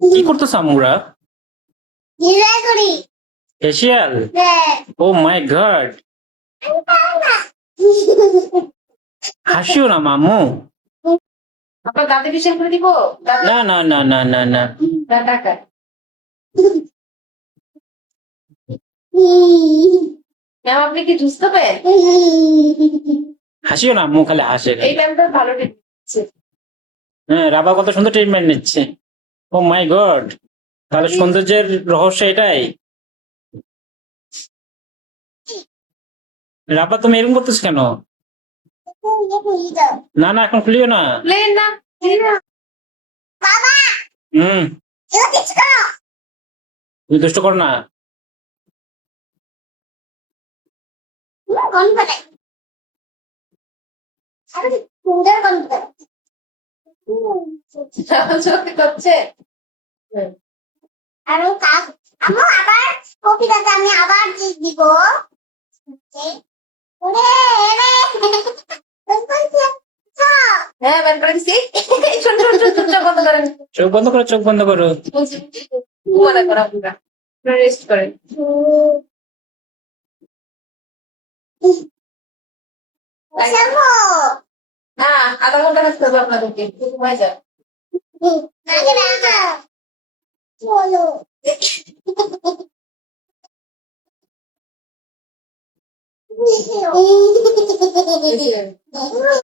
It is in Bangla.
কি করতেছ আমরা? ফেসিয়াল? ও মাই গড, হাসিও না মামু। আপনার দাঁতে ফেসিয়াল করে দিব? না না না না না না, টাকা ম্যাম, আপনি কি জুস খাবেন? হাসিও না আম্মু, খালি হাসে। এই ম্যামটা ভালো টিপছে। হ্যাঁ, রাবা কত সুন্দর ট্রিটমেন্ট নিচ্ছে। ও মাই গড, তাহলে সৌন্দর্যের রহস্য এটাই। রাবা তুমি এরকম করতেছ কেন? না না, এখন খুলিও না। প্লেন না। হুম, তুমি দুষ্ট করো না। চোখে করছে। আমি আবার কপিটাতে আমি আবার দিব। হ্যাঁ, বের করে দিছি। শোন শোন শোন, চোখ বন্ধ করেন। চোখ বন্ধ করো, চোখ বন্ধ করো। ঘুমাতে করা আপনারা রেস্ট করেন। না, আধা ঘন্টা থাকতে হবে আপনাদেরকে, ঘুমায় যান। চলো